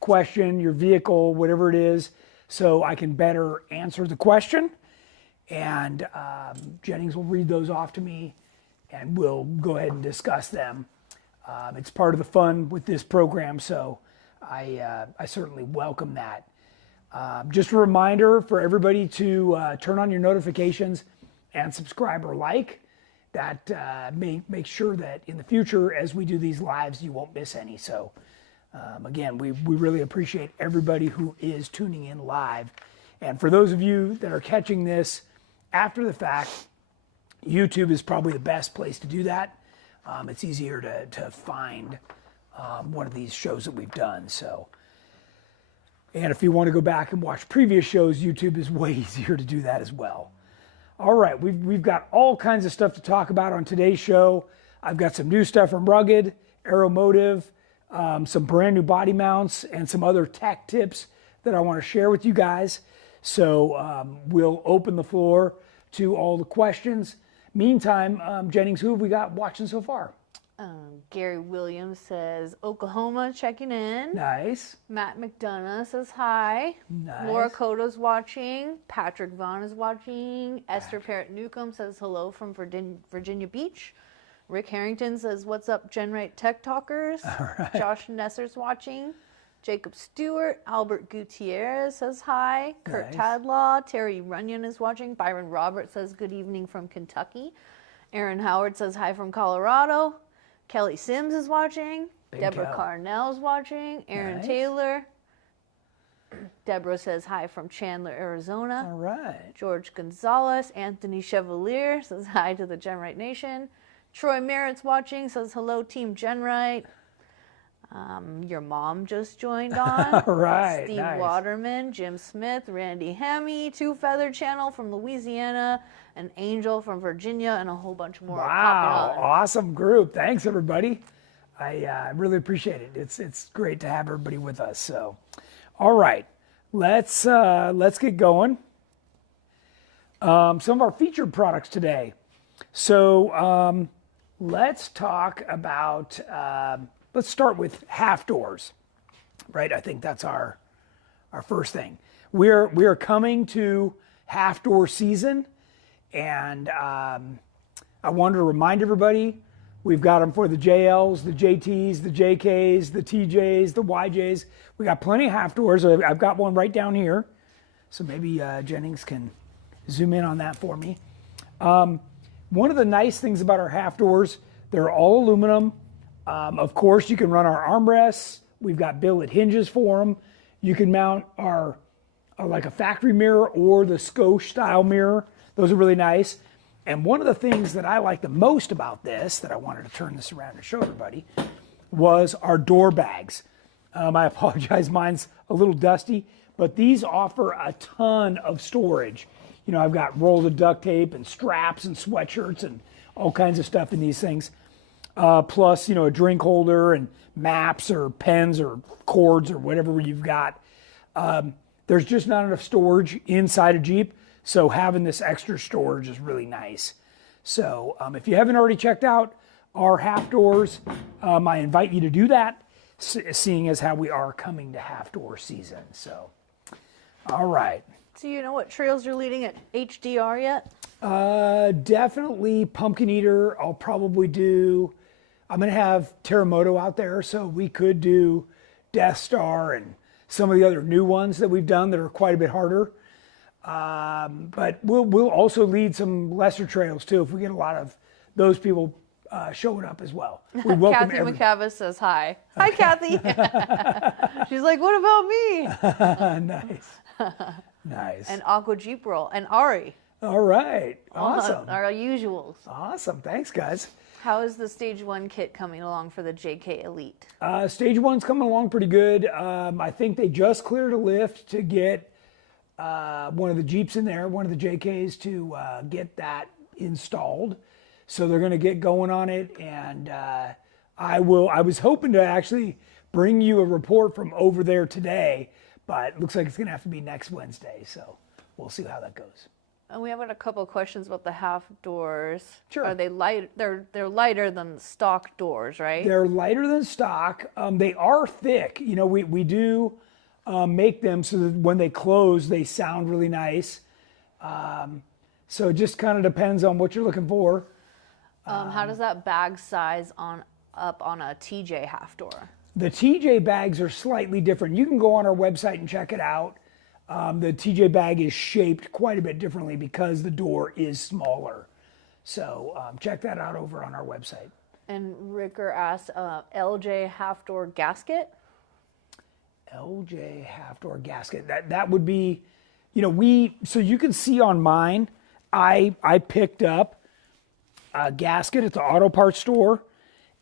question, your vehicle, whatever it is, so I can better answer the question. And Jennings will read those off to me and we'll go ahead and discuss them. It's part of the fun with this program, so I certainly welcome that. Just a reminder for everybody to turn on your notifications and subscribe or like. That make sure that in the future, as we do these lives, you won't miss any. So again, we really appreciate everybody who is tuning in live. And for those of you that are catching this after the fact, YouTube is probably the best place to do that. It's easier to find one of these shows that we've done. So, and if you want to go back and watch previous shows, YouTube is way easier to do that as well. All right, we've got all kinds of stuff to talk about on today's show. I've got some new stuff from Rugged, Aeromotive, some brand new body mounts, and some other tech tips that I want to share with you guys. So we'll open the floor to all the questions. Meantime, Jennings, who have we got watching so far? Gary Williams says, Oklahoma checking in. Nice. Matt McDonough says hi. Nice. Laura Coda's watching. Patrick Vaughn is watching. Esther Parrott Newcomb says hello from Virginia Beach. Rick Harrington says, what's up, GenRight Tech Talkers? All right. Josh Nesser's watching. Jacob Stewart. Albert Gutierrez says hi. Kurt Tadlaw. Terry Runyon is watching. Byron Roberts says good evening from Kentucky. Aaron Howard says hi from Colorado. Kelly Sims is watching. Deborah Carnell is watching. Aaron Taylor. Deborah says hi from Chandler, Arizona. All right. George Gonzalez. Anthony Chevalier says hi to the GenRight Nation. Troy Merritt's watching, says hello, Team GenRight. Your mom just joined on. All right. Steve Waterman, Jim Smith, Randy Hammy, Two Feather Channel from Louisiana, an Angel from Virginia, and a whole bunch more. Wow, awesome group. Thanks, everybody. I really appreciate it. It's great to have everybody with us. So, all right, let's get going. Some of our featured products today. So let's talk about. Let's start with half doors, right? I think that's our first thing. We are coming to half door season, and I wanted to remind everybody we've got them for the JLs, the JTs, the JKs, the TJs, the YJs. We got plenty of half doors. I've got one right down here, so maybe Jennings can zoom in on that for me. One of the nice things about our half doors, they're all aluminum. Of course, you can run our armrests. We've got billet hinges for them. You can mount our like a factory mirror or the Scosche style mirror. Those are really nice. And one of the things that I like the most about this, that I wanted to turn this around and show everybody, was our door bags. I apologize, mine's a little dusty, but these offer a ton of storage. You know, I've got rolls of duct tape and straps and sweatshirts and all kinds of stuff in these things. Plus, you know, a drink holder and maps or pens or cords or whatever you've got. There's just not enough storage inside a Jeep, so having this extra storage is really nice. So if you haven't already checked out our half doors, I invite you to do that, seeing as how we are coming to half door season. So, all right. Do you know what trails you're leading at HDR yet? Definitely Pumpkin Eater. I'll probably do. I'm going to have Terremoto out there, so we could do Death Star and some of the other new ones that we've done that are quite a bit harder. But we'll also lead some lesser trails too if we get a lot of those people showing up as well. We welcome Kathy McCavis says hi. Okay. Hi, Kathy. She's like, what about me? Nice. Nice. And Aqua Jeep Roll and Ari. All right. Awesome. Our usuals. Awesome. Thanks, guys. How is the Stage 1 kit coming along for the JK Elite? Stage 1's coming along pretty good. I think they just cleared a lift to get one of the Jeeps in there, one of the JKs, to get that installed. So they're going to get going on it, and I was hoping to actually bring you a report from over there today, but it looks like it's going to have to be next Wednesday. So we'll see how that goes. And we have got a couple of questions about the half doors. Sure. Are they light? They're lighter than the stock doors, right? They're lighter than stock. They are thick. You know, we do make them so that when they close, they sound really nice. So it just kind of depends on what you're looking for. How does that bag size up on a TJ half door? The TJ bags are slightly different. You can go on our website and check it out. The TJ bag is shaped quite a bit differently because the door is smaller. So check that out over on our website. And Ricker asked, LJ half door gasket? LJ half door gasket. That would be, you know, so you can see on mine, I picked up a gasket at the auto parts store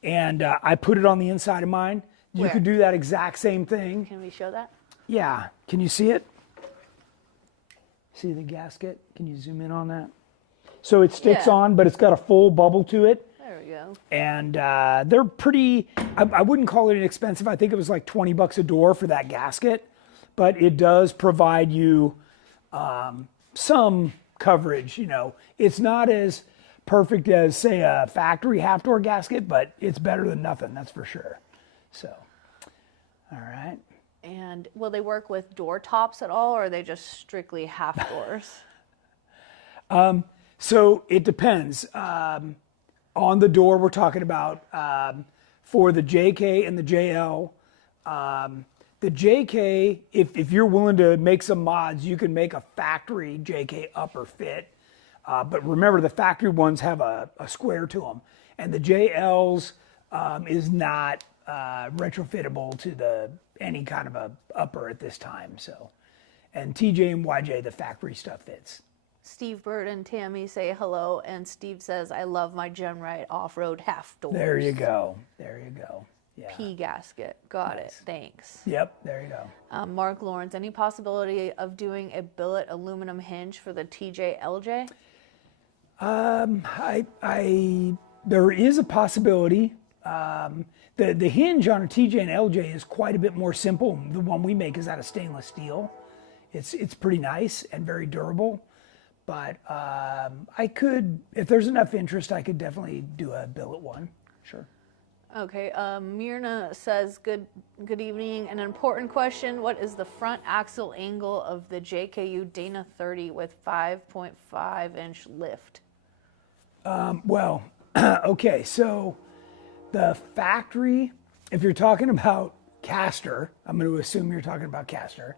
and I put it on the inside of mine. You Where? could do that exact same thing. Can we show that? Yeah. Can you see it? See the gasket? Can you zoom in on that? So it sticks Yeah. on, but it's got a full bubble to it. There we go. And they're pretty, I wouldn't call it inexpensive. I think it was like $20 a door for that gasket, but it does provide you some coverage. You know, it's not as perfect as, say, a factory half door gasket, but it's better than nothing, that's for sure. So, all right. And will they work with door tops at all, or are they just strictly half doors? So it depends. On the door we're talking about, for the JK and the JL, the JK, if you're willing to make some mods, you can make a factory JK upper fit. But remember, the factory ones have a square to them. And the JLs is not retrofittable to any kind of a upper at this time. So, and TJ and YJ, the factory stuff fits. Steve Bird and Tammy say hello, and Steve says, I love my GenRight off-road half doors. There you go. There you go. Yeah. P gasket. Got it. Thanks. Yep. There you go. Mark Lawrence, any possibility of doing a billet aluminum hinge for the TJ LJ? There is a possibility. The hinge on a TJ and LJ is quite a bit more simple. The one we make is out of stainless steel. It's pretty nice and very durable. But I could, if there's enough interest, I could definitely do a billet one. Sure. Okay. Myrna says, good evening. An important question. What is the front axle angle of the JKU Dana 30 with 5.5-inch lift? Well, okay, so the factory, if you're talking about caster, I'm going to assume you're talking about caster.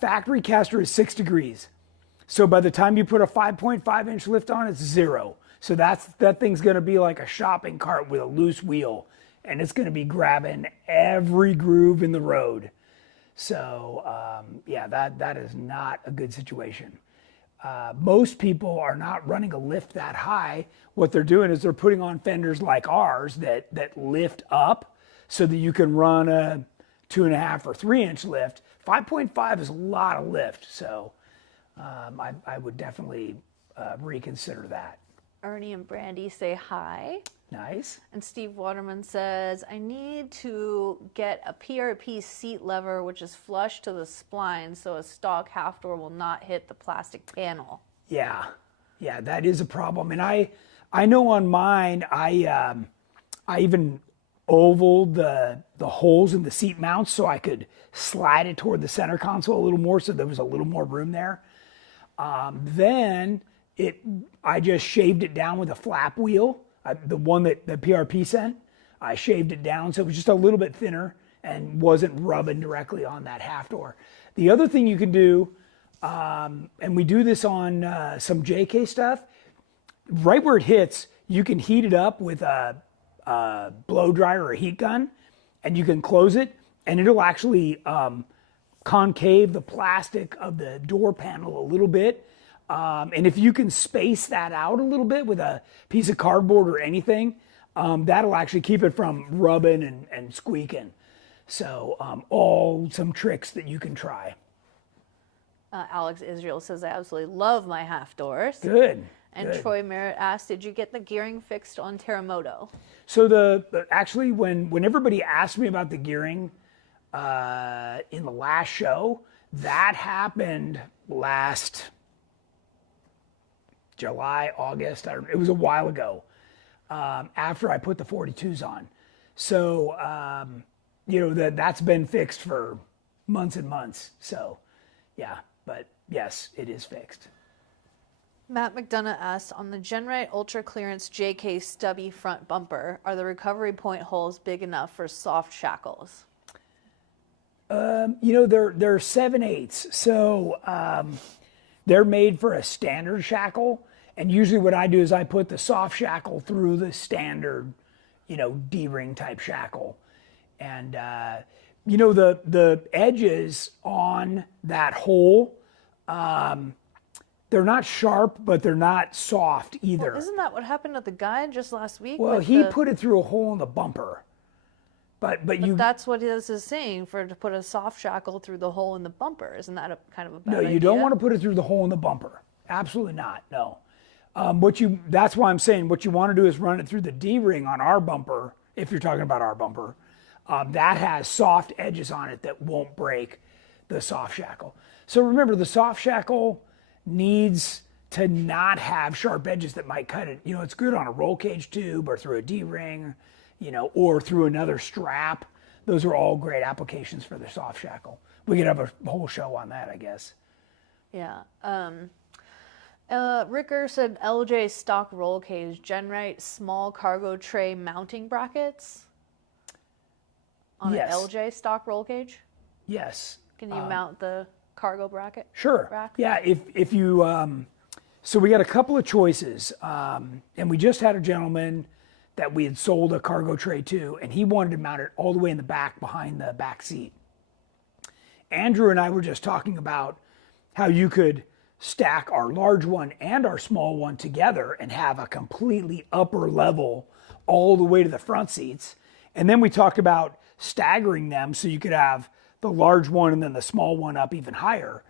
Factory caster is 6 degrees. So by the time you put a 5.5-inch lift on, it's 0. So that thing's going to be like a shopping cart with a loose wheel, and it's going to be grabbing every groove in the road. So yeah, that is not a good situation. Most people are not running a lift that high. What they're doing is they're putting on fenders like ours that lift up so that you can run a 2.5 or 3-inch lift. 5.5 is a lot of lift, so I would definitely reconsider that. Ernie and Brandy say hi. Nice. And Steve Waterman says, I need to get a PRP seat lever which is flush to the spline so a stock half door will not hit the plastic panel. Yeah, that is a problem. And I know on mine, I even ovaled the holes in the seat mounts so I could slide it toward the center console a little more so there was a little more room there. Then I just shaved it down with a flap wheel. The one that the PRP sent, I shaved it down so it was just a little bit thinner and wasn't rubbing directly on that half door. The other thing you can do, and we do this on some JK stuff, right where it hits, you can heat it up with a blow dryer or a heat gun, and you can close it, and it'll actually concave the plastic of the door panel a little bit. And if you can space that out a little bit with a piece of cardboard or anything, that'll actually keep it from rubbing and squeaking. So all some tricks that you can try. Alex Israel says, I absolutely love my half doors. Good. And good. Troy Merritt asked, did you get the gearing fixed on Terremoto? So actually when everybody asked me about the gearing in the last show, that happened last July, August. It was a while ago, after I put the 42s on. So, that's been fixed for months and months. So, yeah, but yes, it is fixed. Matt McDonough asked, on the GenRight Ultra Clearance JK stubby front bumper, are the recovery point holes big enough for soft shackles? They're 7/8, so they're made for a standard shackle. And usually what I do is I put the soft shackle through the standard, D-ring type shackle. And, the edges on that hole, they're not sharp, but they're not soft either. Well, isn't that what happened to the guy just last week? Well, he put it through a hole in the bumper. But that's what this is saying, to put a soft shackle through the hole in the bumper. Isn't that kind of a bad idea? No, you don't want to put it through the hole in the bumper. Absolutely not. No. That's why I'm saying what you want to do is run it through the D-ring on our bumper, if you're talking about our bumper. That has soft edges on it that won't break the soft shackle. So remember, the soft shackle needs to not have sharp edges that might cut it. It's good on a roll cage tube or through a D-ring, or through another strap. Those are all great applications for the soft shackle. We could have a whole show on that, I guess. Yeah. Ricker said LJ stock roll cage, GenRight small cargo tray mounting brackets on an LJ stock roll cage. Yes. Can you mount the cargo bracket? Sure. Rack? Yeah. If you so we got a couple of choices, and we just had a gentleman that we had sold a cargo tray to, and he wanted to mount it all the way in the back behind the back seat. Andrew and I were just talking about how you could stack our large one and our small one together and have a completely upper level all the way to the front seats. And then we talked about staggering them so you could have the large one and then the small one up even higher.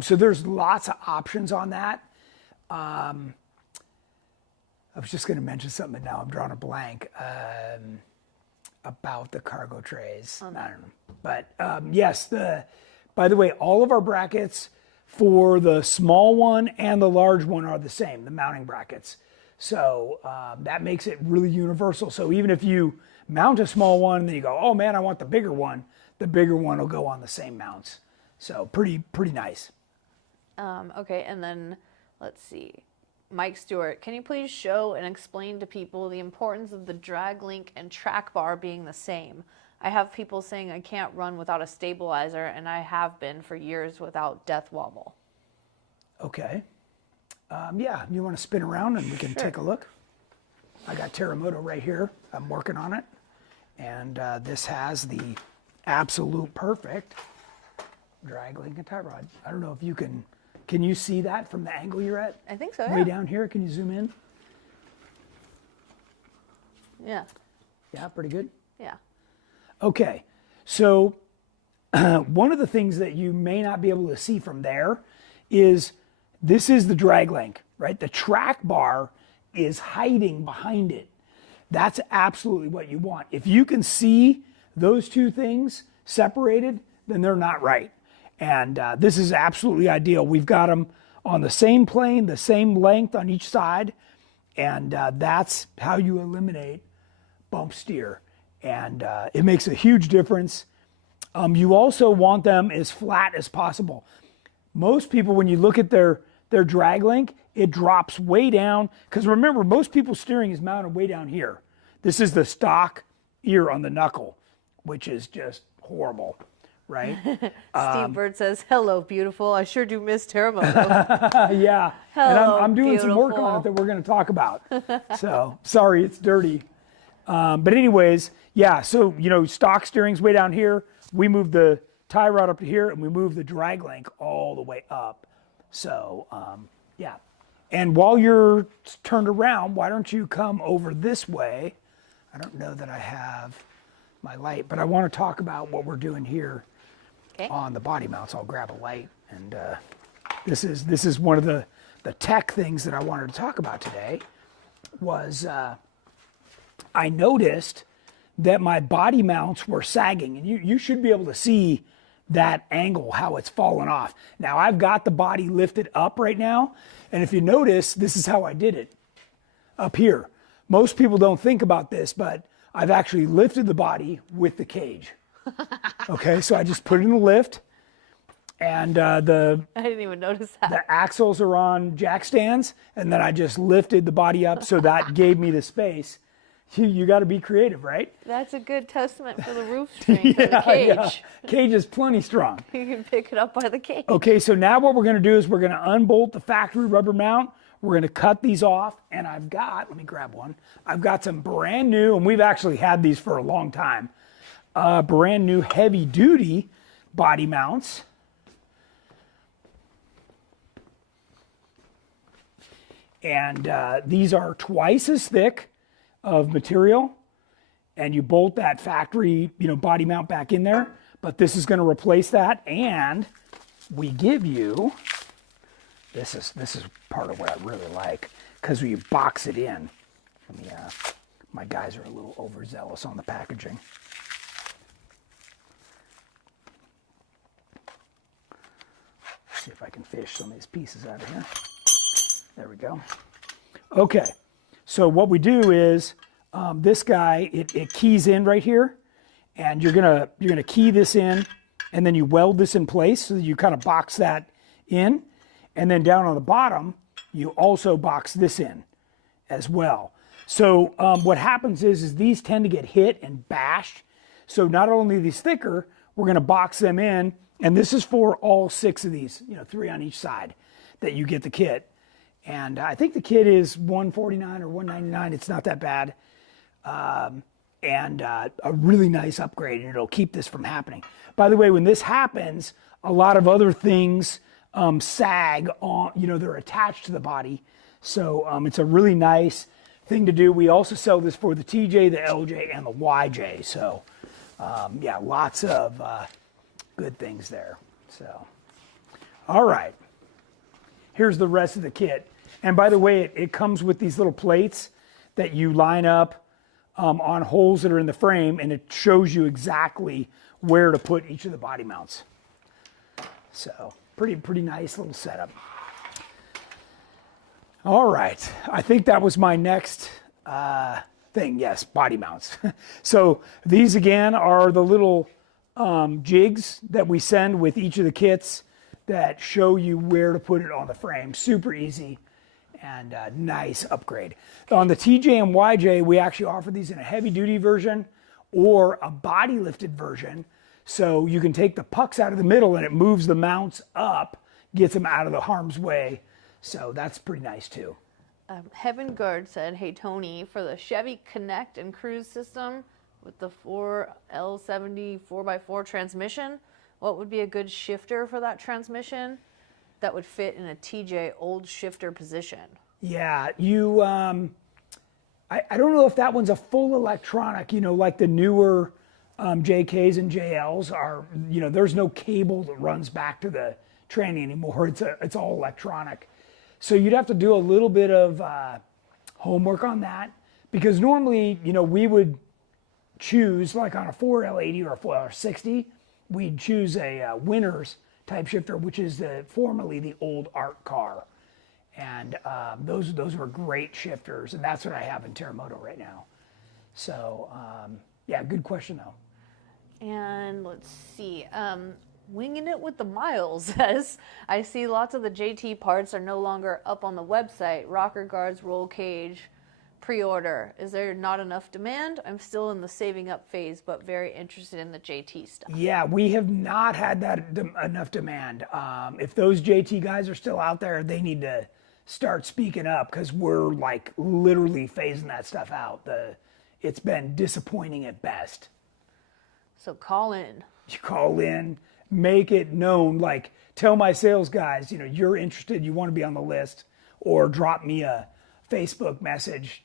So there's lots of options on that. I was just going to mention something, but now I'm drawing a blank about the cargo trays. I don't know. But yes, by the way, all of our brackets for the small one and the large one are the same, the mounting brackets. So that makes it really universal. So even if you mount a small one and then you go, oh man, I want the bigger one will go on the same mounts. So pretty nice. Okay, and then let's see. Mike Stewart, can you please show and explain to people the importance of the drag link and track bar being the same? I have people saying I can't run without a stabilizer, and I have been for years without death wobble. Okay. Yeah, you want to spin around and we can take a look? I got Terremoto right here. I'm working on it. And this has the absolute perfect drag link and tie rod. I don't know if you can you see that from the angle you're at? I think so, yeah. Way down here, can you zoom in? Yeah. Yeah, pretty good? Yeah. Okay, so one of the things that you may not be able to see from there is this is the drag link, right? The track bar is hiding behind it. That's absolutely what you want. If you can see those two things separated, then they're not right. And this is absolutely ideal. We've got them on the same plane, the same length on each side, and that's how you eliminate bump steer. And it makes a huge difference. You also want them as flat as possible. Most people, when you look at their drag link, it drops way down. Because remember, most people's steering is mounted way down here. This is the stock ear on the knuckle, which is just horrible, right? Steve Bird says, hello, beautiful. I sure do miss Terremoto. Yeah, hello, and I'm doing beautiful. some work on it that we're going to talk about. So, sorry, it's dirty. But anyways, yeah, so, stock steering's way down here. We move the tie rod up to here, and we move the drag link all the way up. So, yeah. And while you're turned around, why don't you come over this way? I don't know that I have my light, but I want to talk about what we're doing here on the body mounts. I'll grab a light. And this is one of the tech things that I wanted to talk about today was I noticed that my body mounts were sagging. And you should be able to see that angle, how it's fallen off. Now I've got the body lifted up right now. And if you notice, this is how I did it up here. Most people don't think about this, but I've actually lifted the body with the cage. Okay, so I just put it in the lift, and I didn't even notice that. the axles are on jack stands, and then I just lifted the body up, so that gave me the space. You got to be creative, right? That's a good testament for the roof string, for the cage. Yeah. Cage is plenty strong. You can pick it up by the cage. Okay, so now what we're going to do is we're going to unbolt the factory rubber mount. We're going to cut these off, and I've got, let me grab one. I've got some brand new, and we've actually had these for a long time, brand new heavy duty body mounts. And these are twice as thick of material, and you bolt that factory, body mount back in there, but this is going to replace that, and we give you, this is part of what I really like, because we box it in. Let me, my guys are a little overzealous on the packaging. See if I can fish some of these pieces out of here. There we go. Okay, so what we do is this guy, it keys in right here, and you're gonna key this in, and then you weld this in place, so that you kind of box that in, and then down on the bottom you also box this in as well. So what happens is these tend to get hit and bashed. So not only are these thicker, we're gonna box them in, and this is for all 6 of these, 3 on each side, that you get the kit. And I think the kit is $149 or $199. It's not that bad. And a really nice upgrade, and it'll keep this from happening. By the way, when this happens, a lot of other things sag on, they're attached to the body. So it's a really nice thing to do. We also sell this for the TJ, the LJ, and the YJ. So yeah, lots of good things there. So, all right. Here's the rest of the kit. And by the way, it comes with these little plates that you line up on holes that are in the frame, and it shows you exactly where to put each of the body mounts. So pretty nice little setup. All right, I think that was my next thing. Yes, body mounts. So these again are the little jigs that we send with each of the kits that show you where to put it on the frame. Super easy and nice upgrade. On the TJ and YJ, we actually offer these in a heavy duty version or a body lifted version. So you can take the pucks out of the middle and it moves the mounts up, gets them out of the harm's way. So that's pretty nice too. Heaven Guard said, hey Tony, for the Chevy Connect and Cruise system with the 4L70 4x4 transmission, what would be a good shifter for that transmission that would fit in a TJ old shifter position? Yeah, you, I don't know if that one's a full electronic, like the newer JKs and JLs are, there's no cable that runs back to the tranny anymore. It's all electronic. So you'd have to do a little bit of homework on that, because normally, we would choose, like on a 4L80 or a 4L60, we'd choose a Winners type shifter, which is formerly the old Art car. And those were great shifters, and that's what I have in Terremoto right now. So yeah, good question though. And let's see, Winging It with the Miles says, I see lots of the JT parts are no longer up on the website. Rocker guards, roll cage, pre-order. Is there not enough demand? I'm still in the saving up phase, but very interested in the JT stuff. Yeah, we have not had that enough demand. If those JT guys are still out there, they need to start speaking up, because we're like literally phasing that stuff out. It's been disappointing at best. So call in. You call in, make it known, like tell my sales guys, you're interested, you want to be on the list, or drop me a Facebook message,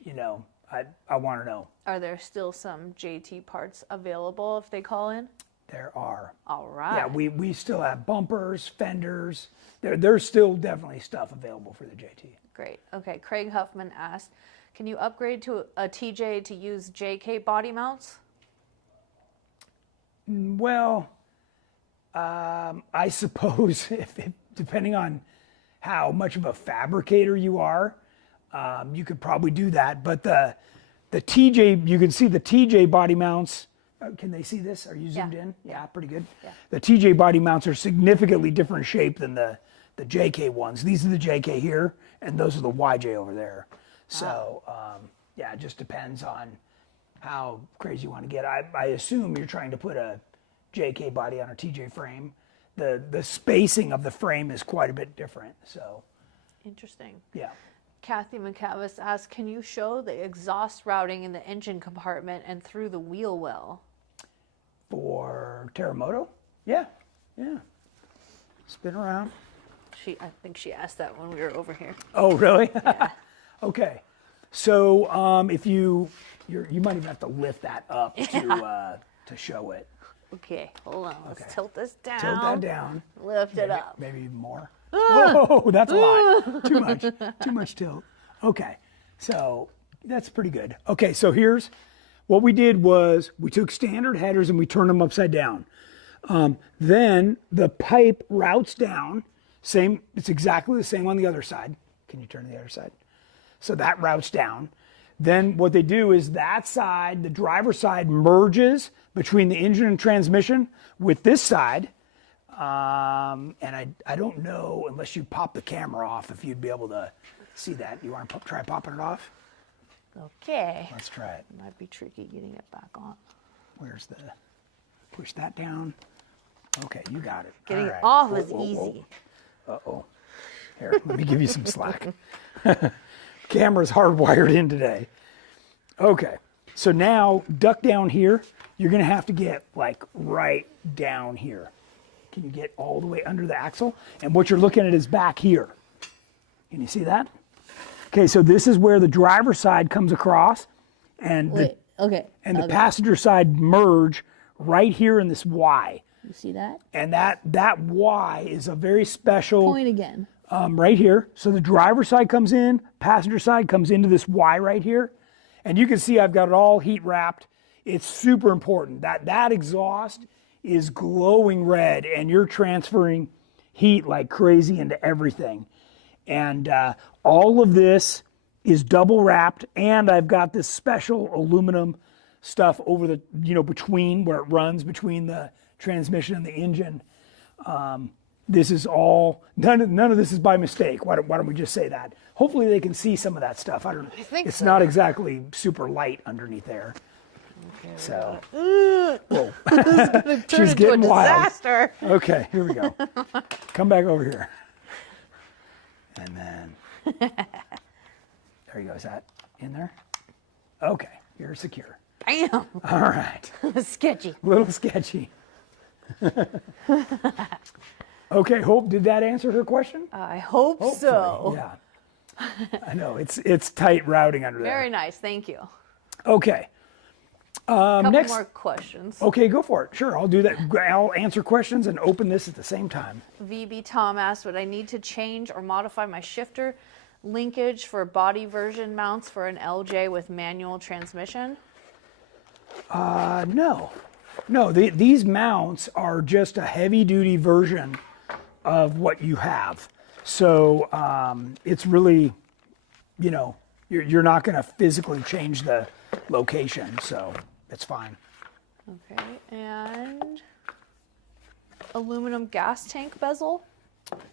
I want to know. Are there still some JT parts available if they call in? There are. All right. Yeah, we still have bumpers, fenders. There's still definitely stuff available for the JT. Great. Okay, Craig Huffman asked, can you upgrade to a TJ to use JK body mounts? Well, I suppose if depending on how much of a fabricator you are, you could probably do that. But the TJ, you can see the TJ body mounts. Can they see this? Are you zoomed in? Yeah, pretty good. Yeah. The TJ body mounts are significantly different shape than the JK ones. These are the JK here, and those are the YJ over there. So yeah, it just depends on how crazy you want to get. I assume you're trying to put a JK body on a TJ frame. The spacing of the frame is quite a bit different. So Interesting. yeah. Kathy McCavis asks, can you show the exhaust routing in the engine compartment and through the wheel well? For Terremoto? Yeah, yeah. Spin around. I think she asked that when we were over here. Oh, really? Yeah. Okay. So if you might even have to lift that up to show it. Okay, hold on. Let's Okay. tilt this down. Tilt that down. Lift it up. Maybe even more. Whoa, that's a lot. Too much. Too much tilt. Okay. So that's pretty good. Okay, so here's what we did was we took standard headers and we turned them upside down. Then the pipe routes down. Same, it's exactly the same on the other side. Can you turn to the other side? So that routes down. Then what they do is that side, the driver's side, merges between the engine and transmission with this side. And I don't know, unless you pop the camera off, if you'd be able to see that. You want to try popping it off? Okay. Let's try it. Might be tricky getting it back on. Where's the, push that down. Okay, you got it. Getting All right. it off Whoa, is whoa, whoa. easy. Uh-oh. Here, let me give you some slack. Camera's hardwired in today. Okay, so now duck down here. You're gonna have to get like right down here. Can you get all the way under the axle? And what you're looking at is back here. Can you see that? Okay, so this is where the driver's side comes across and Okay. the passenger side merge right here in this Y. You see that? And that Y is a very special Point again. right here. So the driver's side comes in, passenger side comes into this Y right here. And you can see I've got it all heat wrapped. It's super important. That exhaust is glowing red and you're transferring heat like crazy into everything. And all of this is double wrapped, and I've got this special aluminum stuff over the, between where it runs between the transmission and the engine. This is all, none of this is by mistake. Why don't we just say that? Hopefully they can see some of that stuff. I think it's so. not exactly super light underneath there. Okay, So, whoa. This is gonna turn She's into getting a wild. disaster. Okay, here we go. Come back over here. And then, there you go. Is that in there? Okay, you're secure. Bam. All right. Sketchy. A little sketchy. Okay, Hope, did that answer her question? I hope so. Yeah. I know, it's tight routing under there. Very nice. Thank you. Okay. Couple next, more questions. Okay, go for it. Sure, I'll do that. I'll answer questions and open this at the same time. VB Tom asked, would I need to change or modify my shifter linkage for body version mounts for an LJ with manual transmission? No. These mounts are just a heavy-duty version of what you have. So it's really, you're not going to physically change the location, so it's fine. Okay, and aluminum gas tank bezel?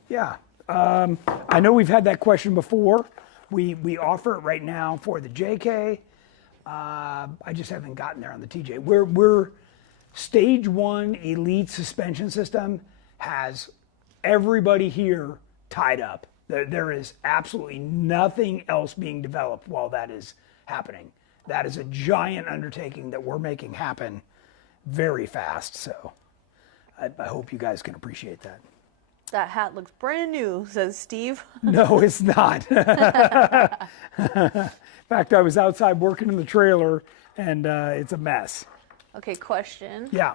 Yeah. I know we've had that question before. We offer it right now for the JK. I just haven't gotten there on the TJ. We're Stage 1 Elite suspension system has everybody here tied up. There is absolutely nothing else being developed while that is happening. That is a giant undertaking that we're making happen very fast. So I hope you guys can appreciate that. That hat looks brand new, says Steve. No, it's not. In fact, I was outside working in the trailer and it's a mess. Okay, question. Yeah.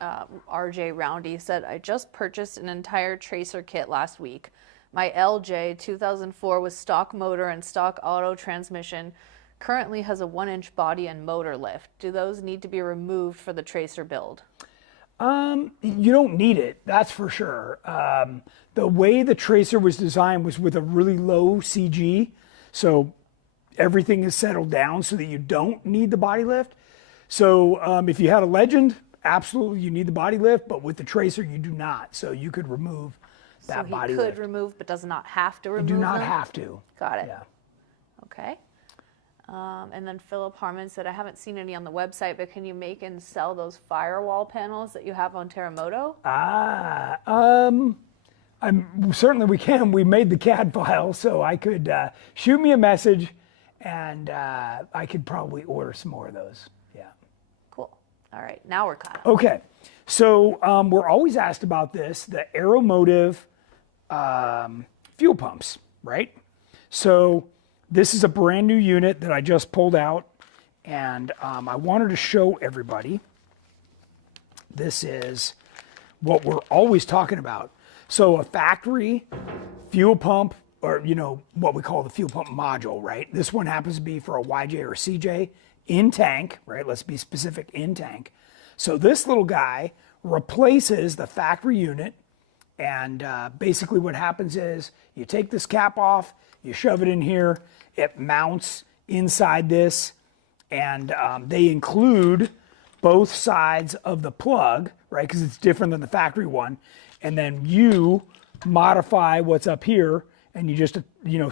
RJ Roundy said, I just purchased an entire tracer kit last week. My LJ 2004 with stock motor and stock auto transmission currently has a 1-inch body and motor lift. Do those need to be removed for the tracer build? You don't need it, that's for sure. The way the tracer was designed was with a really low CG, so everything is settled down so that you don't need the body lift. So if you had a Legend, absolutely you need the body lift, but with the tracer you do not. So you could remove that body lift. So he could remove, but does not have to remove You do not them? have to. Got it. Yeah. Okay. And then Philip Harmon said, I haven't seen any on the website, but can you make and sell those firewall panels that you have on Terramoto? Certainly we can. We made the CAD file, so I could shoot me a message, and I could probably order some more of those. Yeah. Cool. All right, now we're caught up. Okay, so we're always asked about this, the Aeromotive fuel pumps, right? So this is a brand new unit that I just pulled out, and I wanted to show everybody. This is what we're always talking about. So a factory fuel pump, or what we call the fuel pump module, right? This one happens to be for a YJ or a CJ in tank, right? Let's be specific, in tank. So this little guy replaces the factory unit, and basically what happens is you take this cap off, you shove it in here, it mounts inside this, and they include both sides of the plug, right? Because it's different than the factory one. And then you modify what's up here, and you just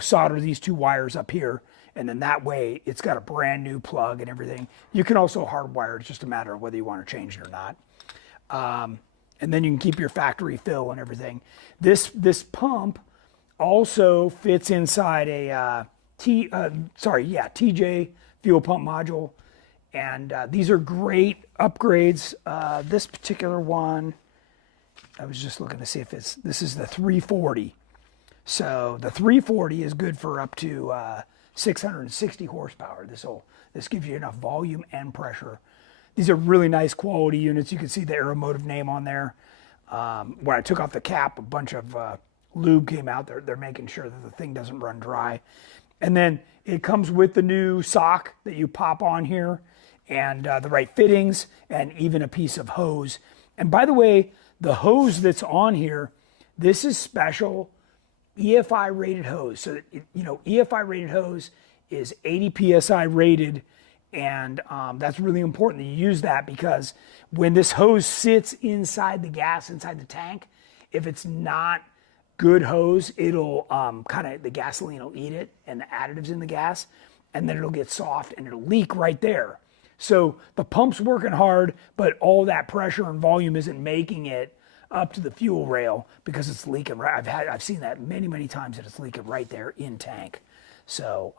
solder these two wires up here, and then that way it's got a brand new plug and everything. You can also hardwire it. It's just a matter of whether you want to change it or not. And then you can keep your factory fill and everything. This pump also fits inside a TJ fuel pump module, and these are great upgrades. This particular one, I was just looking to see if this is the 340. So the 340 is good for up to 660 horsepower. This gives you enough volume and pressure. These are really nice quality units. You can see the Aeromotive name on there. When I took off the cap, a bunch of lube came out. They're making sure that the thing doesn't run dry. And then it comes with the new sock that you pop on here, and the right fittings, and even a piece of hose. And by the way, the hose that's on here, this is special EFI rated hose. So EFI rated hose is 80 PSI rated, and that's really important that you use that, because when this hose sits inside the gas, inside the tank, if it's not good hose, it'll the gasoline will eat it and the additives in the gas, and then it'll get soft and it'll leak right there. So the pump's working hard, but all that pressure and volume isn't making it up to the fuel rail because it's leaking right. I've seen that many times, that it's leaking right there in tank. So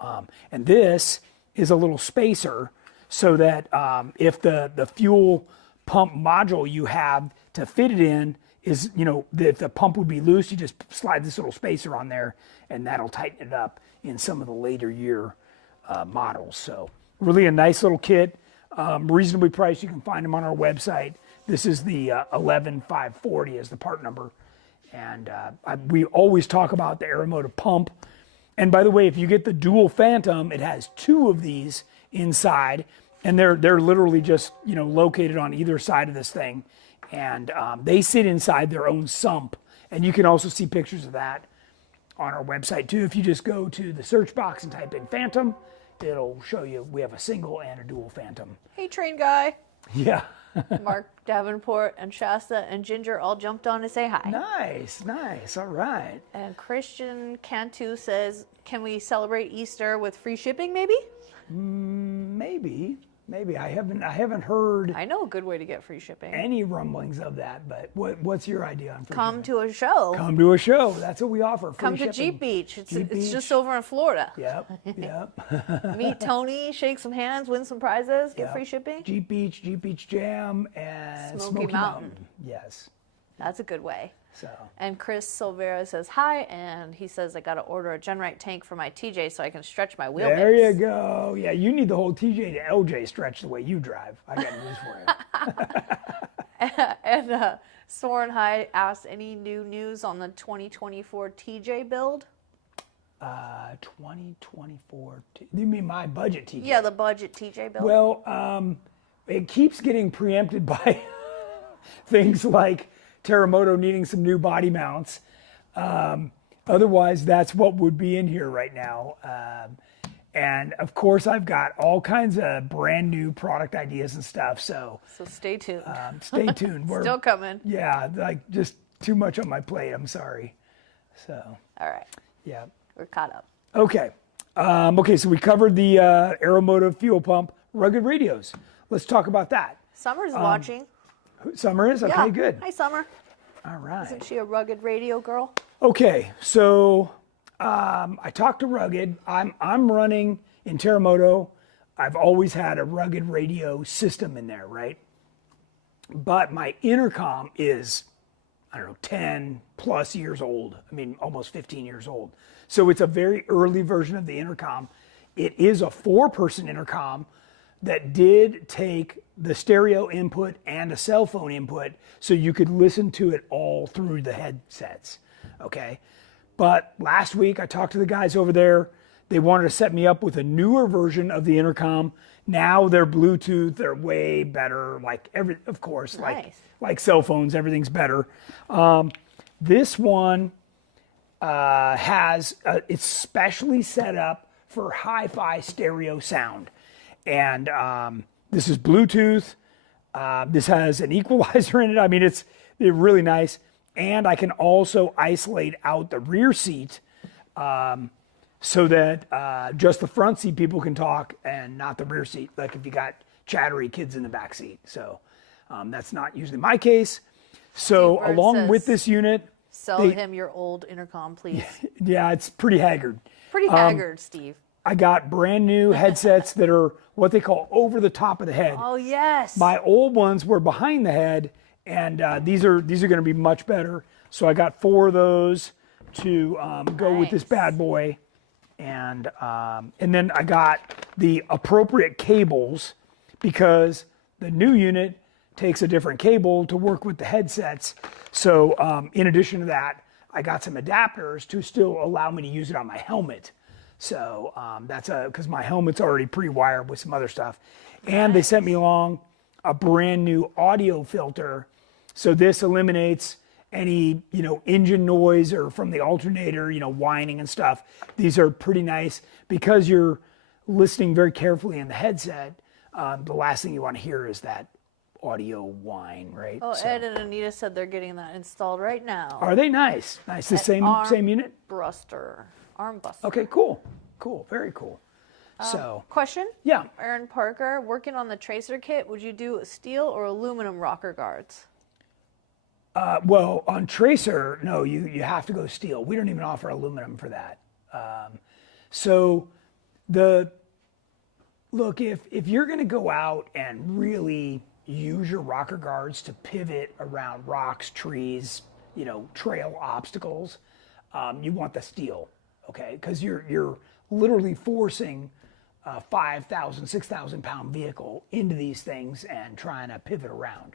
and this is a little spacer so that if the fuel pump module you have to fit it in is, if the pump would be loose, you just slide this little spacer on there, and that'll tighten it up in some of the later year models. So really a nice little kit, reasonably priced. You can find them on our website. This is the 11540 is the part number. And we always talk about the Aeromotive pump. And by the way, if you get the dual Phantom, it has two of these inside, and they're literally just located on either side of this thing, and they sit inside their own sump. And you can also see pictures of that on our website too. If you just go to the search box and type in Phantom, it'll show you we have a single and a dual Phantom. Hey, train guy. Yeah. Mark Davenport and Shasta and Ginger all jumped on to say hi. Nice. All right. And Christian Cantu says, can we celebrate Easter with free shipping maybe? Maybe. I haven't heard. I know a good way to get free shipping. Any rumblings of that, but what's your idea on free Come shipping? to a show. Come to a show. That's what we offer. Free Come shipping. to Jeep Beach. It's Jeep Beach. just over in Florida. Yep. Meet Tony, shake some hands, win some prizes, get Yep. free shipping. Jeep Beach Jam, and Smoky Mountain. Yes. That's a good way. So. And Chris Silvera says hi, and he says I got to order a GenRight tank for my TJ so I can stretch my wheelbase. There you go. Yeah, you need the whole TJ to LJ stretch the way you drive. I got news for you. And Soren Hyde asked, any new news on the 2024 TJ build? 2024. You mean my budget TJ? Yeah, the budget TJ build. Well, it keeps getting preempted by things like Terremoto needing some new body mounts. Otherwise, that's what would be in here right now. And of course, I've got all kinds of brand new product ideas and stuff. So stay tuned. Stay tuned. We're still coming. Yeah, like just too much on my plate. I'm sorry. So. All right. Yeah. We're caught up. Okay. Okay, so we covered the Aeromotive fuel pump rugged radios. Let's talk about that. Summer's watching. Summer is? Okay, Yeah. good. Hi, Summer. All right. Isn't she a rugged radio girl? Okay, so I talked to Rugged. I'm running in Terremoto. I've always had a rugged radio system in there, right? But my intercom is, I don't know, 10 plus years old. I mean, almost 15 years old. So it's a very early version of the intercom. It is a 4-person intercom that did take the stereo input and a cell phone input so you could listen to it all through the headsets, okay? But last week I talked to the guys over there. They wanted to set me up with a newer version of the intercom. Now they're Bluetooth, they're way better, of course, nice. like cell phones, everything's better. This one it's specially set up for hi-fi stereo sound. And this is Bluetooth. This has an equalizer in it. I mean, it's really nice. And I can also isolate out the rear seat so that just the front seat people can talk and not the rear seat, like if you got chattery kids in the back seat. So that's not usually my case. So along with this unit, sell him your old intercom, please. Yeah, it's pretty haggard. Pretty haggard, Steve. I got brand new headsets that are what they call over the top of the head. Oh, yes. My old ones were behind the head, and these are going to be much better. So I got 4 of those to go with this bad boy, and then I got the appropriate cables because the new unit takes a different cable to work with the headsets. So in addition to that, I got some adapters to still allow me to use it on my helmet. So that's because my helmet's already pre-wired with some other stuff. And they sent me along a brand new audio filter. So this eliminates any, engine noise or from the alternator, whining and stuff. These are pretty nice because you're listening very carefully in the headset. The last thing you want to hear is that audio whine, right? Oh, Ed and Anita said they're getting that installed right now. Are they nice? Nice. The same unit? Arm buster. Okay, cool. Very cool. Question? Yeah. Aaron Parker, working on the tracer kit, would you do steel or aluminum rocker guards? Well, on tracer, no, you have to go steel. We don't even offer aluminum for that. Look, if you're going to go out and really use your rocker guards to pivot around rocks, trees, trail obstacles, you want the steel. Okay, because you're literally forcing a 5,000, 6,000 pound vehicle into these things and trying to pivot around.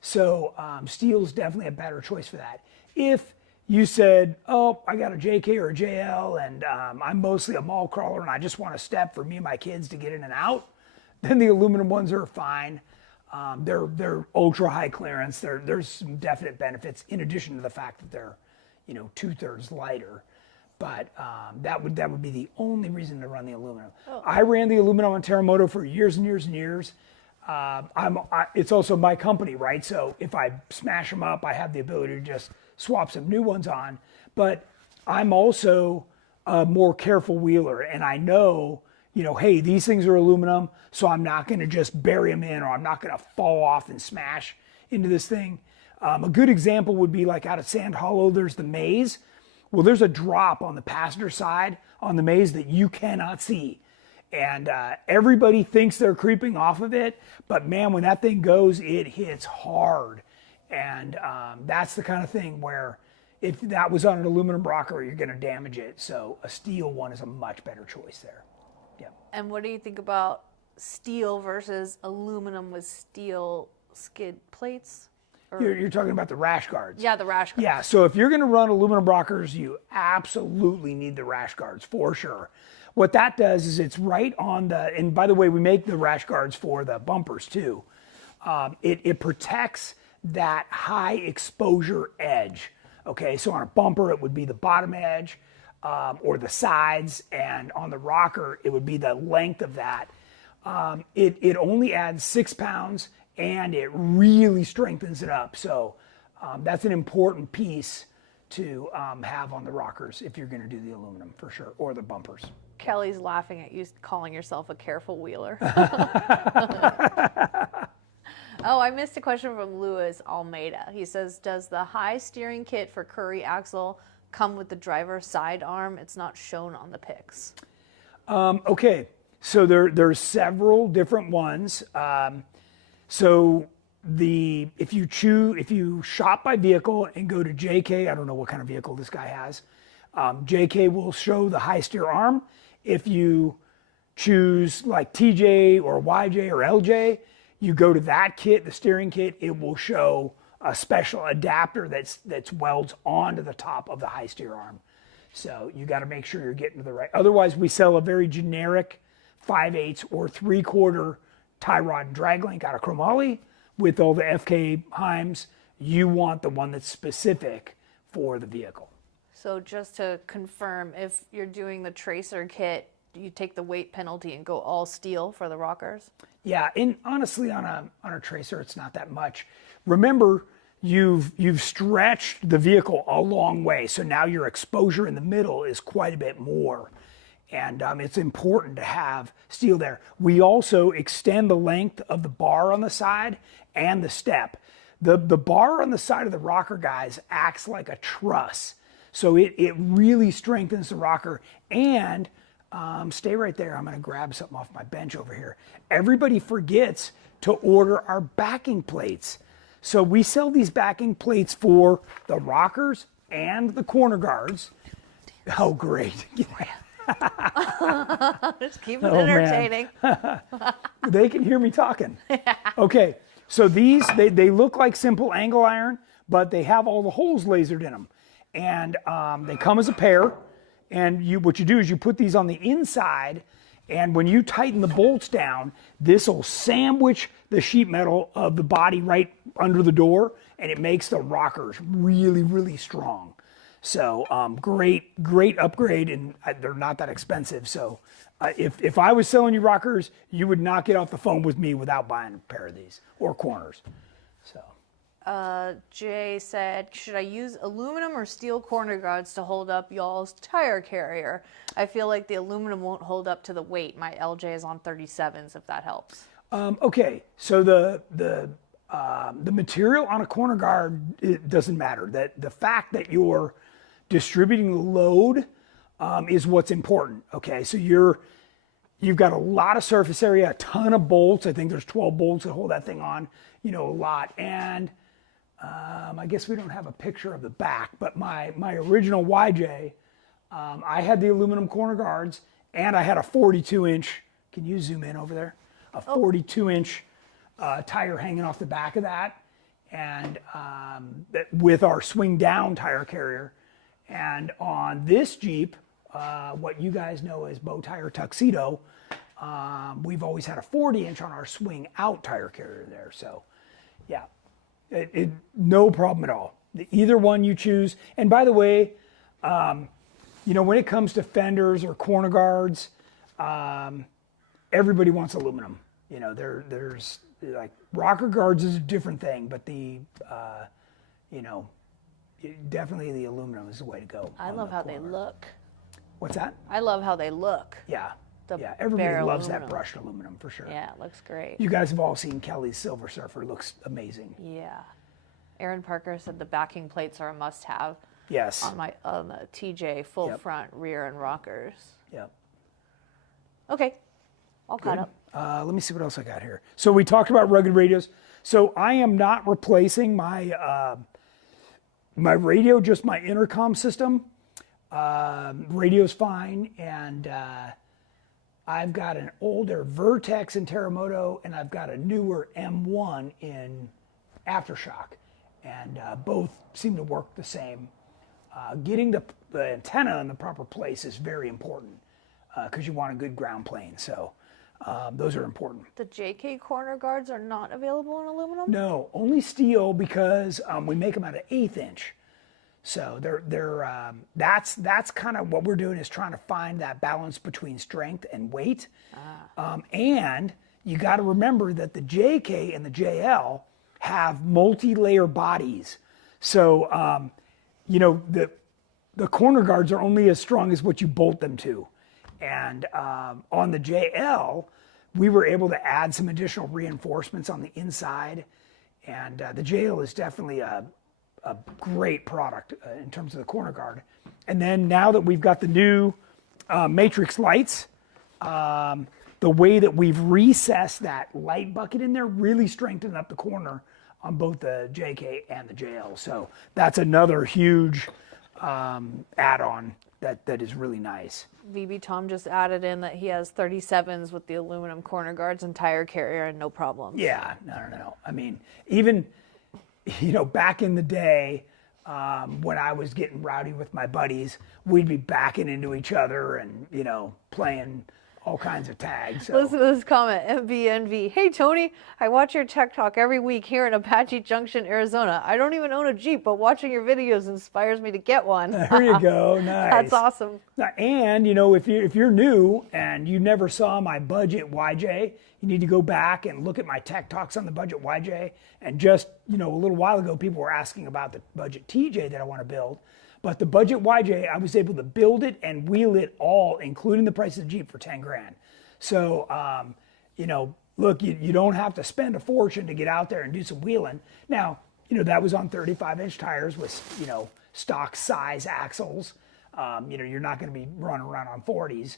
So steel is definitely a better choice for that. If you said, oh, I got a JK or a JL and I'm mostly a mall crawler and I just want a step for me and my kids to get in and out, then the aluminum ones are fine. They're ultra high clearance. There's some definite benefits in addition to the fact that they're 2/3 lighter. But that would be the only reason to run the aluminum. Oh. I ran the aluminum on Terremoto for years and years and years. It's also my company, right? So if I smash them up, I have the ability to just swap some new ones on. But I'm also a more careful wheeler, and I know, hey, these things are aluminum, so I'm not going to just bury them in, or I'm not going to fall off and smash into this thing. A good example would be like out at Sand Hollow, there's the maze. Well, there's a drop on the passenger side on the maze that you cannot see. And everybody thinks they're creeping off of it, but man, when that thing goes, it hits hard. And that's the kind of thing where if that was on an aluminum rocker, you're going to damage it. So a steel one is a much better choice there. Yeah. And what do you think about steel versus aluminum with steel skid plates? You're talking about the rash guards. Yeah, the rash guards. Yeah, so if you're going to run aluminum rockers, you absolutely need the rash guards for sure. What that does is it's right on and by the way, we make the rash guards for the bumpers too. It protects that high exposure edge. Okay, so on a bumper, it would be the bottom edge or the sides, and on the rocker, it would be the length of that. It only adds 6 pounds, and it really strengthens it up. So that's an important piece to have on the rockers if you're going to do the aluminum for sure, or the bumpers. Kelly's laughing at you calling yourself a careful wheeler. Oh, I missed a question from Louis Almeida. He says, does the high steering kit for Curry axle come with the driver's sidearm? It's not shown on the pics. Okay, so there's several different ones. So if you shop by vehicle and go to JK, I don't know what kind of vehicle this guy has. JK will show the high steer arm. If you choose like TJ or YJ or LJ, you go to that kit, the steering kit, it will show a special adapter that's welds onto the top of the high steer arm. So you got to make sure you're getting to the right. Otherwise, we sell a very generic 5/8 or 3/4 tie rod and drag link out of chromoly with all the FK Heims. You want the one that's specific for the vehicle. So just to confirm, if you're doing the tracer kit, you take the weight penalty and go all steel for the rockers? Yeah, and honestly, on a tracer, it's not that much. Remember, you've stretched the vehicle a long way, so now your exposure in the middle is quite a bit more, and it's important to have steel there. We also extend the length of the bar on the side and the step. The bar on the side of the rocker, guys, acts like a truss, so it really strengthens the rocker. And stay right there. I'm going to grab something off my bench over here. Everybody forgets to order our backing plates. So we sell these backing plates for the rockers and the corner guards. Oh, great. Just keep it entertaining. They can hear me talking. Okay, so these, they look like simple angle iron, but they have all the holes lasered in them. And they come as a pair. And what you do is you put these on the inside, and when you tighten the bolts down, this will sandwich the sheet metal of the body right under the door, and it makes the rockers really, really strong. So great upgrade, and they're not that expensive. So if I was selling you rockers, you would not get off the phone with me without buying a pair of these, or corners. So. Jay said, should I use aluminum or steel corner guards to hold up y'all's tire carrier? I feel like the aluminum won't hold up to the weight. My LJ is on 37s, if that helps. Okay, so the material on a corner guard, it doesn't matter. The fact that you're distributing the load is what's important. Okay, so you've got a lot of surface area, a ton of bolts. I think there's 12 bolts that hold that thing on, a lot. And I guess we don't have a picture of the back, but my original YJ, I had the aluminum corner guards, and I had a 42-inch, can you zoom in over there? A 42-inch tire hanging off the back of that, and with our swing down tire carrier. And on this Jeep, what you guys know as bow tie or tuxedo, we've always had a 40-inch on our swing out tire carrier there. So yeah, no problem at all. Either one you choose. And by the way, when it comes to fenders or corner guards, everybody wants aluminum. There's like rocker guards is a different thing, but definitely the aluminum is the way to go. I love how they look. What's that? I love how they look. Yeah. Everybody loves that brushed aluminum for sure. Yeah, it looks great. You guys have all seen Kelly's Silver Surfer. It looks amazing. Yeah. Aaron Parker said the backing plates are a must-have. Yes. On the TJ full front, rear, and rockers. Yep. Okay. All caught up. Let me see what else I got here. So we talked about rugged radios. So I am not replacing my my radio, just my intercom system. Radio's fine, and I've got an older Vertex in Terremoto, and I've got a newer M1 in Aftershock, and both seem to work the same. Getting the antenna in the proper place is very important because you want a good ground plane. So Those are important. The JK corner guards are not available in aluminum? No, only steel because we make them out of 1/8 inch. So that's kind of what we're doing, is trying to find that balance between strength and weight. And you got to remember that the JK and the JL have multi-layer bodies. So, the corner guards are only as strong as what you bolt them to. And on the JL, we were able to add some additional reinforcements on the inside. And the JL is definitely a great product in terms of the corner guard. And then now that we've got the new matrix lights, the way that we've recessed that light bucket in there really strengthened up the corner on both the JK and the JL. So that's another huge add-on that is really nice. VB Tom just added in that he has 37s with the aluminum corner guards and tire carrier and no problems. Yeah, no. I mean, even, back in the day, when I was getting rowdy with my buddies, we'd be backing into each other and, playing all kinds of tags. So. Listen to this comment, MBNV. Hey, Tony, I watch your Tech Talk every week here in Apache Junction, Arizona. I don't even own a Jeep, but watching your videos inspires me to get one. There you go. Nice. That's awesome. And, if you're new and you never saw my budget YJ, you need to go back and look at my Tech Talks on the budget YJ. And just, a little while ago, people were asking about the budget TJ that I want to build. But the budget YJ, I was able to build it and wheel it all, including the price of the Jeep, for 10 grand. So, look, you don't have to spend a fortune to get out there and do some wheeling. Now, that was on 35-inch tires with, stock size axles. You're not going to be running around on 40s.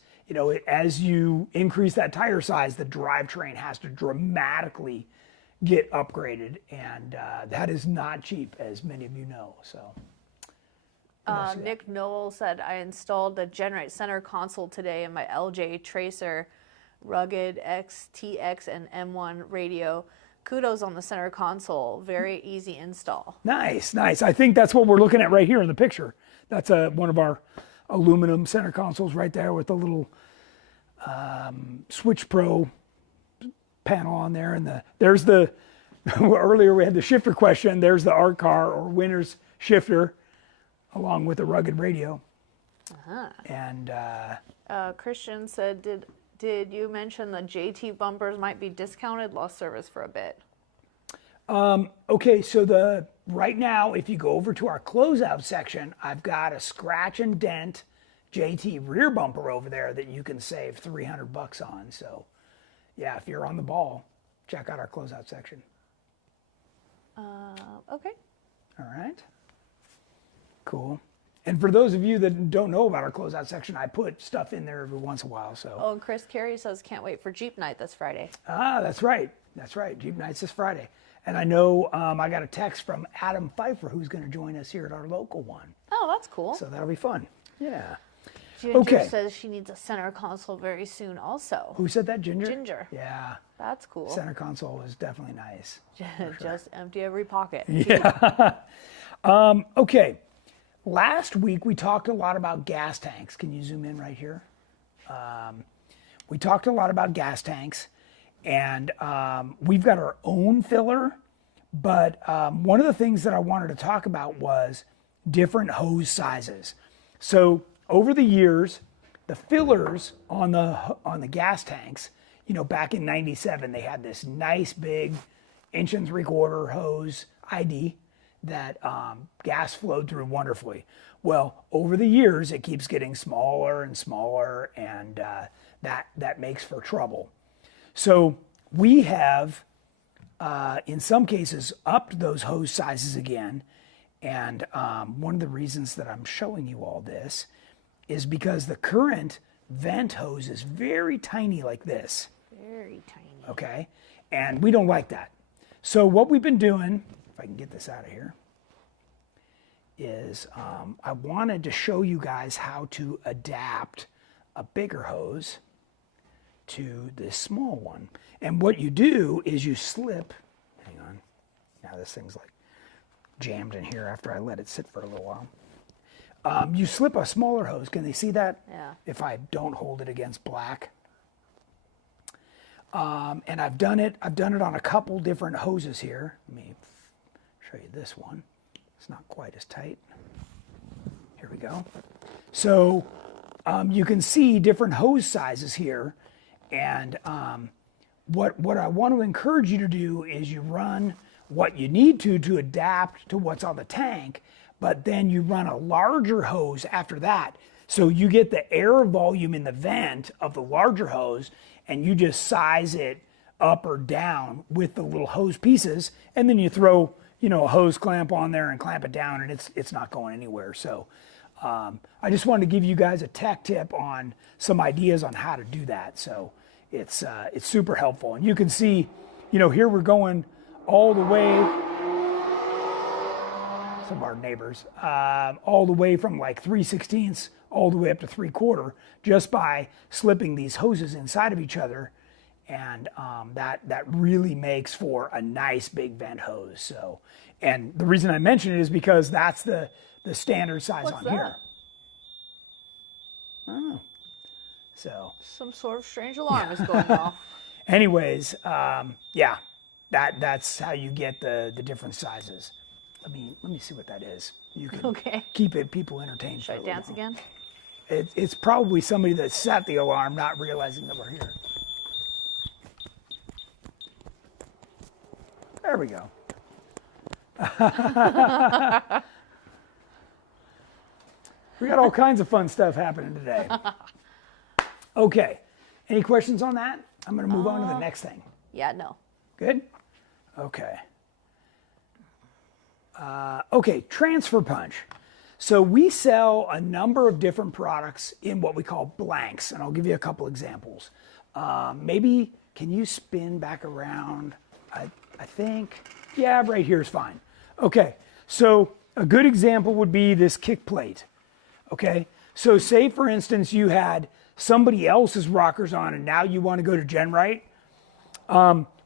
As you increase that tire size, the drivetrain has to dramatically get upgraded. And that is not cheap, as many of you know. So. Nick Noel said, I installed the GenRight center console today in my LJ Tracer rugged XTX and M1 radio. Kudos on the center console. Very easy install. Nice. I think that's what we're looking at right here in the picture. That's one of our aluminum center consoles right there with the little Switch Pro panel on there. And there's the, earlier we had the shifter question. There's the Art Car or Winner's shifter, along with a rugged radio. And Christian said, did you mention the JT bumpers might be discounted? Lost service for a bit. Okay, so right now, if you go over to our closeout section, I've got a scratch and dent JT rear bumper over there that you can save $300 on. So, yeah, if you're on the ball, check out our closeout section. Okay. All right. Cool. And for those of you that don't know about our closeout section, I put stuff in there every once in a while. So. Oh, and Chris Carey says, can't wait for Jeep Night this Friday. That's right. Jeep Night's this Friday. And I know I got a text from Adam Pfeiffer, who's going to join us here at our local one. Oh, that's cool. So that'll be fun. Yeah. Ginger says she needs a center console very soon also. Who said that, Ginger? Ginger. Yeah. That's cool. Center console is definitely nice. Just empty every pocket. Yeah. Okay. Last week we talked a lot about gas tanks. Can you zoom in right here? We talked a lot about gas tanks, and we've got our own filler, but one of the things that I wanted to talk about was different hose sizes. So over the years, the fillers on the gas tanks, back in '97, they had this nice big 1 3/4 hose ID that gas flowed through wonderfully. Well, over the years, it keeps getting smaller and smaller, and that makes for trouble. So we have, in some cases, upped those hose sizes again. And one of the reasons that I'm showing you all this is because the current vent hose is very tiny like this. Very tiny. Okay? And we don't like that. So what we've been doing, if I can get this out of here, is I wanted to show you guys how to adapt a bigger hose to this small one. And what you do is you slip, hang on, now this thing's like jammed in here after I let it sit for a little while. You slip a smaller hose, can they see that? Yeah. If I don't hold it against black. And I've done it on a couple different hoses here. Let me show you this one. It's not quite as tight. Here we go. So you can see different hose sizes here. And what I want to encourage you to do is you run what you need to adapt to what's on the tank, but then you run a larger hose after that. So you get the air volume in the vent of the larger hose, and you just size it up or down with the little hose pieces, and then you throw, you know, a hose clamp on there and clamp it down, and it's not going anywhere. So I just wanted to give you guys a tech tip on some ideas on how to do that. So it's super helpful. And you can see, you know, here we're going all the way, some of our neighbors, all the way from like 3/16 all the way up to 3/4 just by slipping these hoses inside of each other. And that really makes for a nice big vent hose. So, and the reason I mention it is because that's the standard size What's on that? here. I don't know. So, Some sort of strange alarm is going off. anyways, yeah, that's how you get the different sizes. Let me see what that is. You can Okay. keep people entertained. Should I dance again? It's probably somebody that set the alarm, not realizing that we're here. There we go. We got all kinds of fun stuff happening today. Okay. Any questions on that? I'm going to move on to the next thing. Yeah, no. Good? Okay. Okay, transfer punch. So we sell a number of different products in what we call blanks, and I'll give you a couple examples. Maybe, can you spin back around? I think, yeah, right here is fine. Okay, so a good example would be this kick plate. Okay, so say for instance you had somebody else's rockers on and now you want to go to GenRight.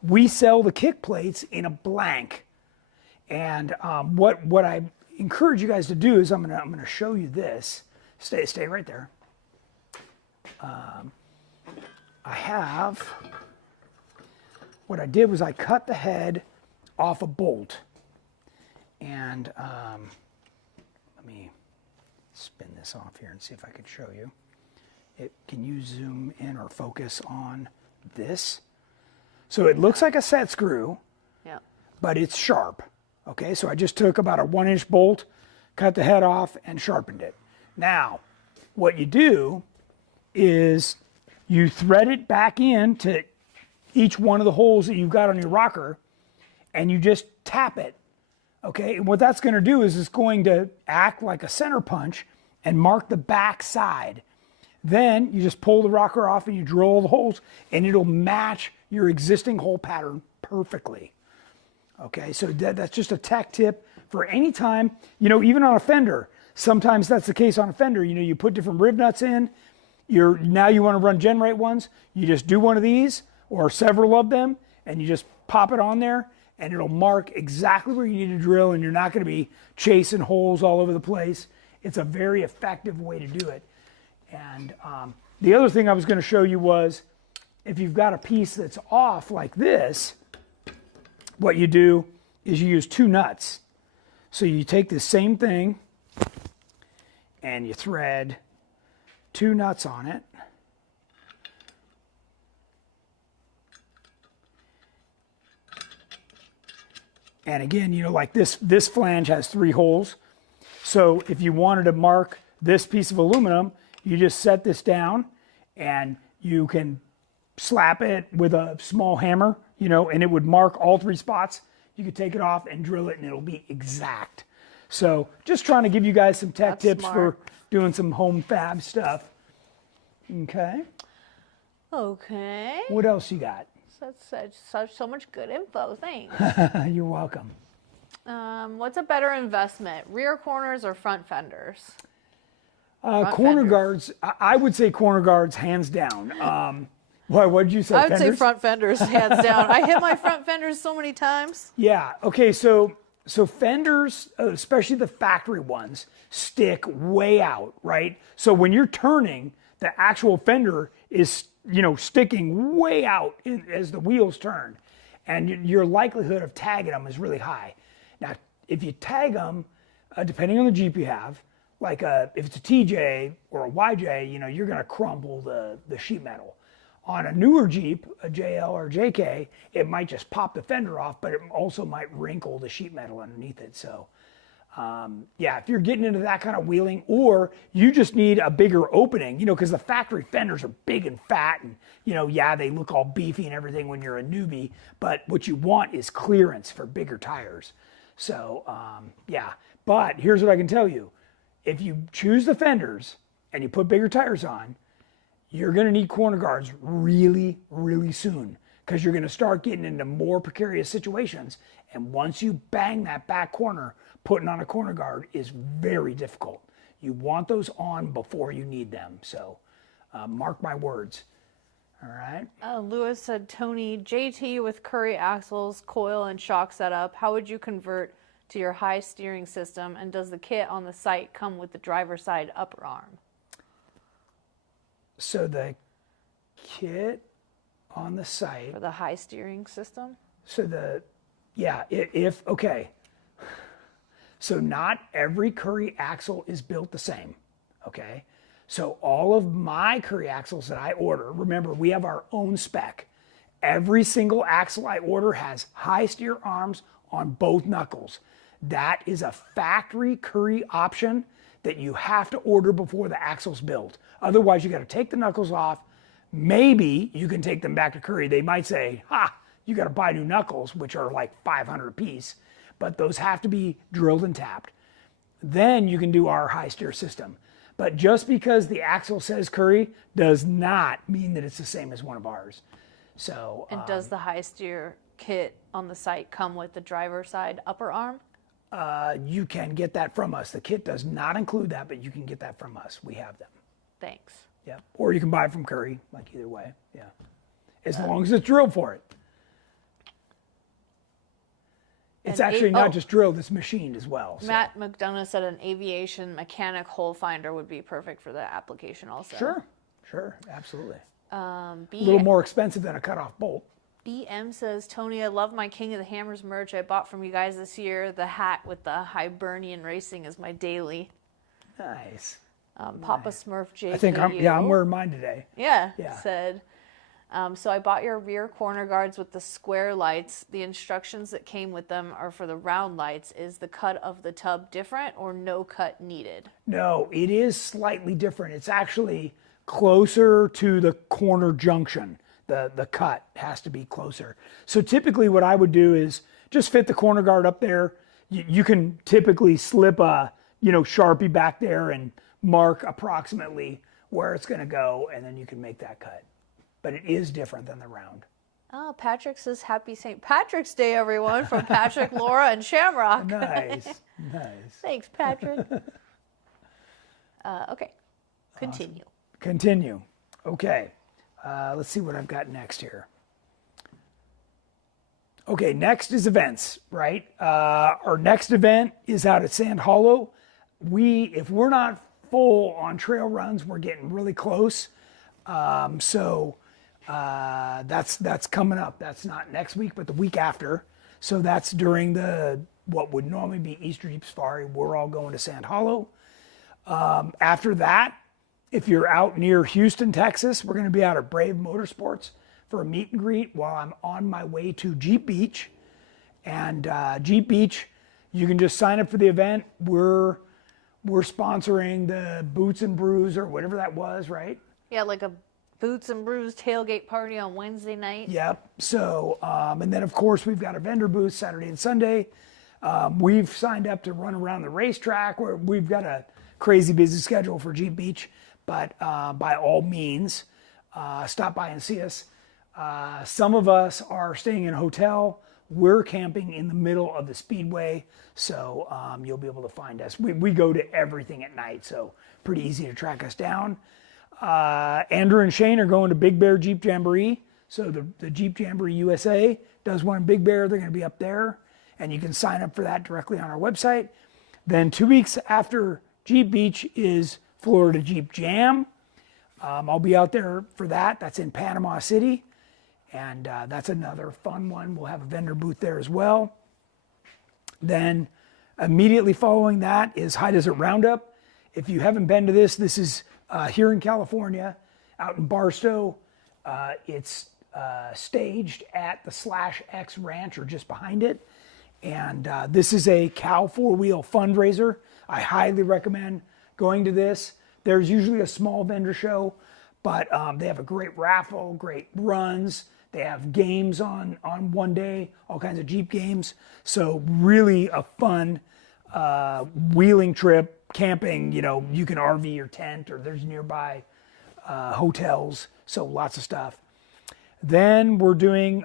We sell the kick plates in a blank. And what I encourage you guys to do is I'm gonna show you this. Stay right there. What I did was I cut the head off a bolt, and let me spin this off here and see if I can show you. Can you zoom in or focus on this? So it looks like a set screw, Yeah. but it's sharp. Okay, so I just took about a 1-inch bolt, cut the head off, and sharpened it. Now, what you do is you thread it back into each one of the holes that you've got on your rocker, and you just tap it. Okay, and what that's going to do is it's going to act like a center punch and mark the back side. Then you just pull the rocker off and you drill all the holes, and it'll match your existing hole pattern perfectly. Okay, so that's just a tech tip for any time, you know, even on a fender. Sometimes that's the case on a fender. You know, you put different rib nuts in. Now you want to run GenRight ones. You just do one of these or several of them, and you just pop it on there, and it'll mark exactly where you need to drill, and you're not going to be chasing holes all over the place. It's a very effective way to do it. And the other thing I was going to show you was if you've got a piece that's off like this, what you do is you use 2 nuts. So you take the same thing and you thread 2 nuts on it. And again, you know, like this flange has 3 holes. So if you wanted to mark this piece of aluminum, you just set this down and you can slap it with a small hammer, you know, and it would mark all 3 spots. You could take it off and drill it and it'll be exact. So just trying to give you guys some tech That's tips smart. for doing some home fab stuff. Okay. Okay. What else you got? That's so much good info. Thanks. You're welcome. What's a better investment, rear corners or front fenders? Corner fenders. guards, I would say corner guards hands down. What did you say? I would say fenders? front fenders, hands down. I hit my front fenders so many times. Yeah. Okay. So fenders, especially the factory ones, stick way out, right? So when you're turning, the actual fender is sticking way out as the wheels turn. And your likelihood of tagging them is really high. Now, if you tag them, depending on the Jeep you have, like if it's a TJ or a YJ, you're going to crumble the sheet metal. On a newer Jeep, a JL or JK, it might just pop the fender off, but it also might wrinkle the sheet metal underneath it. So, yeah, if you're getting into that kind of wheeling, or you just need a bigger opening, because the factory fenders are big and fat and, yeah, they look all beefy and everything when you're a newbie, but what you want is clearance for bigger tires. So, yeah, but here's what I can tell you. If you choose the fenders and you put bigger tires on, you're going to need corner guards really, really soon, because you're going to start getting into more precarious situations. And once you bang that back corner, putting on a corner guard is very difficult. You want those on before you need them. So mark my words. All right. Lewis said, Tony, JT with Curry axles, coil, and shock setup, how would you convert to your high steering system? And does the kit on the site come with the driver's side upper arm? So the kit on the site for the high steering system. So okay. So not every Curry axle is built the same. Okay. So all of my Curry axles that I order, remember we have our own spec. Every single axle I order has high steer arms on both knuckles. That is a factory Curry option that you have to order before the axle's built. Otherwise, you got to take the knuckles off. Maybe you can take them back to Curry. They might say, you got to buy new knuckles, which are like $500 a piece, but those have to be drilled and tapped. Then you can do our high steer system. But just because the axle says Curry does not mean that it's the same as one of ours. So. And does the high steer kit on the site come with the driver's side upper arm? You can get that from us. The kit does not include that, but you can get that from us. We have them. Thanks. Yeah. Or you can buy it from Curry, like either way. Yeah. As long as it's drilled for it. It's actually not just drilled, it's machined as well. So. Matt McDonough said an aviation mechanic hole finder would be perfect for the application also. Sure, absolutely. A little more expensive than a cutoff bolt. BM says, Tony, I love my King of the Hammers merch I bought from you guys this year. The hat with the Hibernian Racing is my daily. Nice. Papa Smurf JQ. I think I'm wearing mine today. Yeah. Said, so I bought your rear corner guards with the square lights. The instructions that came with them are for the round lights. Is the cut of the tub different or no cut needed? No, it is slightly different. It's actually closer to the corner junction. The cut has to be closer. So typically what I would do is just fit the corner guard up there. You can typically slip a Sharpie back there and mark approximately where it's going to go, and then you can make that cut. But it is different than the round. Oh, Patrick says happy St. Patrick's Day, everyone, from Patrick, Laura, and Shamrock. Nice. Thanks, Patrick. Okay, continue. Awesome. Continue. Okay. Let's see what I've got next here. Okay, next is events, right? Our next event is out at Sand Hollow. If we're not full on trail runs, we're getting really close. So that's coming up. That's not next week, but the week after. So that's during what would normally be Easter Jeep Safari. We're all going to Sand Hollow. After that, if you're out near Houston, Texas, we're going to be out at Brave Motorsports for a meet and greet while I'm on my way to Jeep Beach. And Jeep Beach, you can just sign up for the event. We're sponsoring the Boots and Brews or whatever that was, right? Yeah, like a Boots and Brews tailgate party on Wednesday night. Yep. So, and then of course we've got a vendor booth Saturday and Sunday. We've signed up to run around the racetrack where we've got a crazy busy schedule for Jeep Beach. But by all means, stop by and see us. Some of us are staying in a hotel. We're camping in the middle of the speedway, so you'll be able to find us. We go to everything at night, so pretty easy to track us down. Andrew and Shane are going to Big Bear Jeep Jamboree. So the Jeep Jamboree USA does one in Big Bear. They're going to be up there, and you can sign up for that directly on our website. Then 2 weeks after Jeep Beach is Florida Jeep Jam. I'll be out there for that. That's in Panama City. And that's another fun one. We'll have a vendor booth there as well. Then immediately following that is High Desert Roundup. If you haven't been to this is here in California, out in Barstow. It's staged at the /X Ranch or just behind it. And this is a cow four-wheel fundraiser. I highly recommend going to this. There's usually a small vendor show, but they have a great raffle, great runs. They have games on one day, all kinds of Jeep games. So really a fun wheeling trip, camping. You can RV your tent, or there's nearby hotels. So lots of stuff. Then we're doing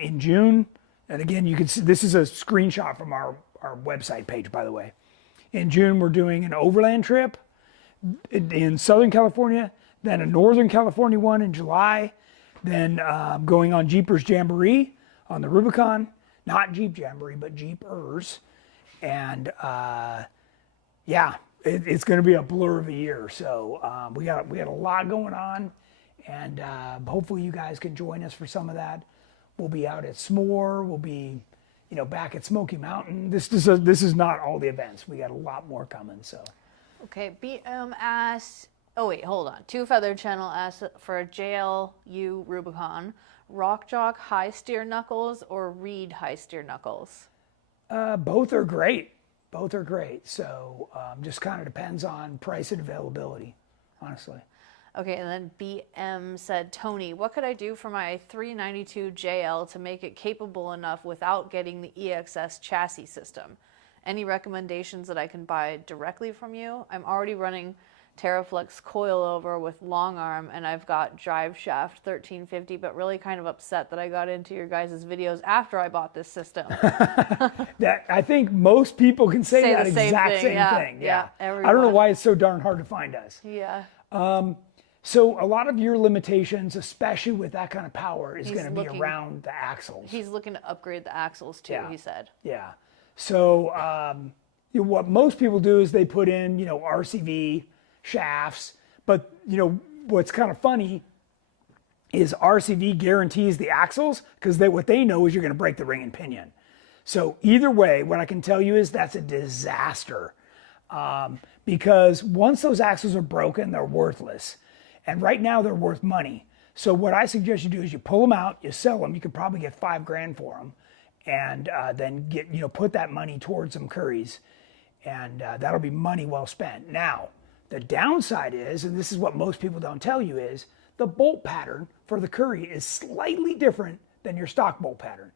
in June, and again, you can see this is a screenshot from our website page, by the way. In June, we're doing an overland trip in Southern California, then a Northern California one in July, then going on Jeepers Jamboree on the Rubicon, not Jeep Jamboree, but Jeepers. And it's going to be a blur of a year. So we got a lot going on, and hopefully you guys can join us for some of that. We'll be out at S'more. We'll be, back at Smoky Mountain. This is not all the events. We got a lot more coming. So. Okay, BM asks. Oh wait, hold on. Two Feather Channel asks for a JLU Rubicon, Rock Jock high steer knuckles or Reed high steer knuckles. Both are great. Both are great. So just kind of depends on price and availability, honestly. Okay, and then BM said, Tony, what could I do for my 392 JL to make it capable enough without getting the EXS chassis system? Any recommendations that I can buy directly from you? I'm already running Terraflex coilover with long arm, and I've got drive shaft 1350, but really kind of upset that I got into your guys' videos after I bought this system. That I think most people can say that the same exact thing, same yeah. thing. Yeah, I don't know everyone. why it's so darn hard to find us. Yeah. So a lot of your limitations, especially with that kind of power, is going to be looking- around the axles. He's looking to upgrade the axles too, Yeah. he said. Yeah. So what most people do is they put in, RCV shafts. But, what's kind of funny is RCV guarantees the axles because what they know is you're going to break the ring and pinion. So either way, what I can tell you is that's a disaster. Because once those axles are broken, they're worthless. And right now they're worth money. So what I suggest you do is you pull them out, you sell them. You could probably get $5,000 for them, and then put that money towards some Curries, and that'll be money well spent. Now, the downside is, and this is what most people don't tell you, is the bolt pattern for the Curry is slightly different than your stock bolt pattern.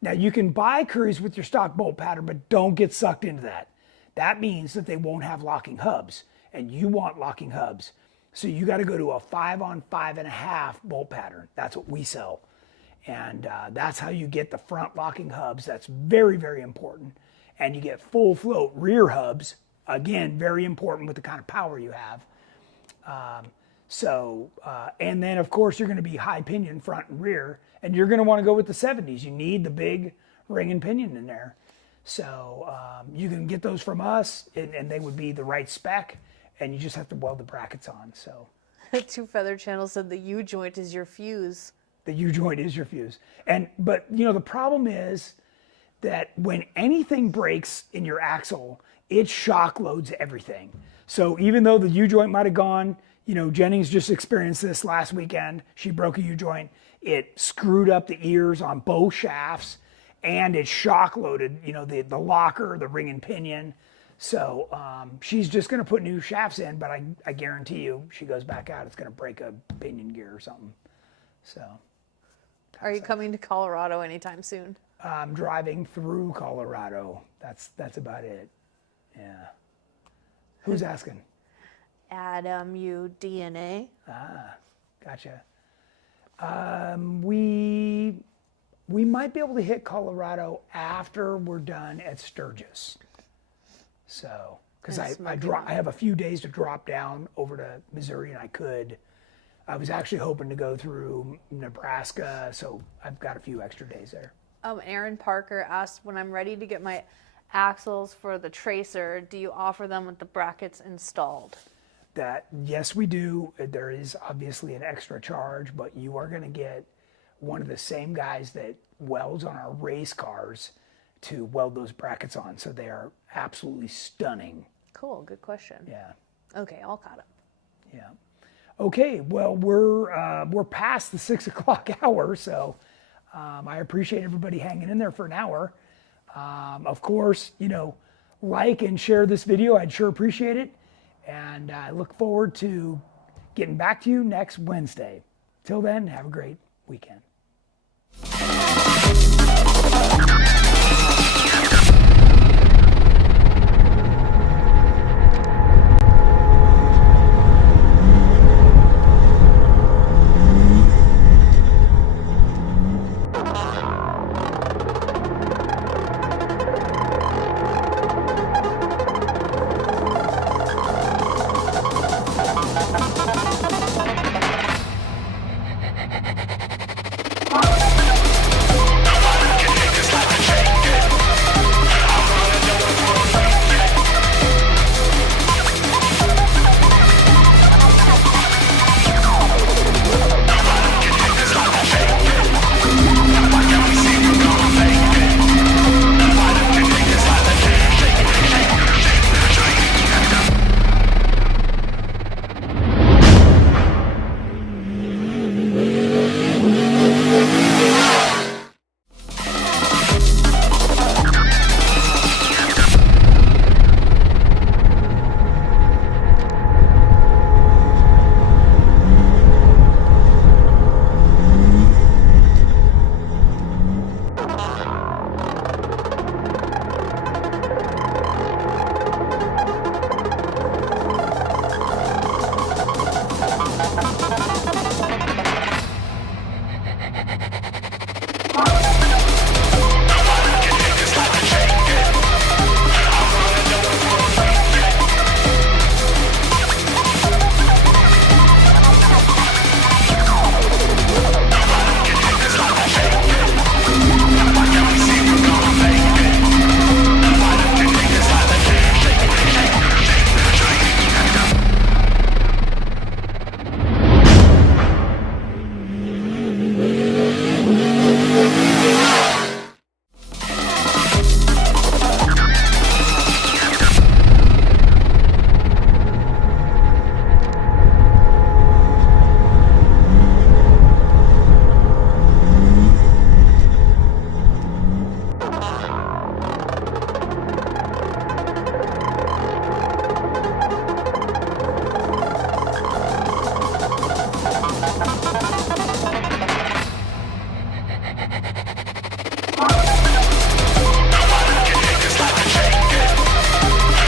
Now, you can buy Curries with your stock bolt pattern, but don't get sucked into that. That means that they won't have locking hubs, and you want locking hubs. So you got to go to a 5-on-5.5 bolt pattern. That's what we sell. And that's how you get the front locking hubs. That's very, very important. And you get full float rear hubs. Again, very important with the kind of power you have. And then of course you're going to be high pinion front and rear, and you're going to want to go with the 70s. You need the big ring and pinion in there. So you can get those from us, and they would be the right spec, and you just have to weld the brackets on. So Two Feather Channel said the U-joint is your fuse. The U-joint is your fuse. But the problem is that when anything breaks in your axle, it shock loads everything. So even though the U-joint might have gone, Jennings just experienced this last weekend. She broke a U-joint. It screwed up the ears on both shafts, and it shock loaded, the locker, the ring and pinion. So she's just going to put new shafts in, but I guarantee you, she goes back out, it's going to break a pinion gear or something. So. Are you coming to Colorado anytime soon? I'm driving through Colorado. That's about it. Yeah. Who's asking? Adam, you DNA. Gotcha. We might be able to hit Colorado after we're done at Sturgis. So, because I have a few days to drop down over to Missouri, and I was actually hoping to go through Nebraska, so I've got a few extra days there. Aaron Parker asked, when I'm ready to get my axles for the Tracer, do you offer them with the brackets installed? that yes, we do. There is obviously an extra charge, but you are going to get one of the same guys that welds on our race cars to weld those brackets on. So they are absolutely stunning. Cool. Good question. Yeah. Okay, all caught up. Yeah. Okay. Well, we're past the 6 o'clock hour, so I appreciate everybody hanging in there for an hour. Of course, like and share this video. I'd sure appreciate it. And I look forward to getting back to you next Wednesday. Till then, have a great weekend.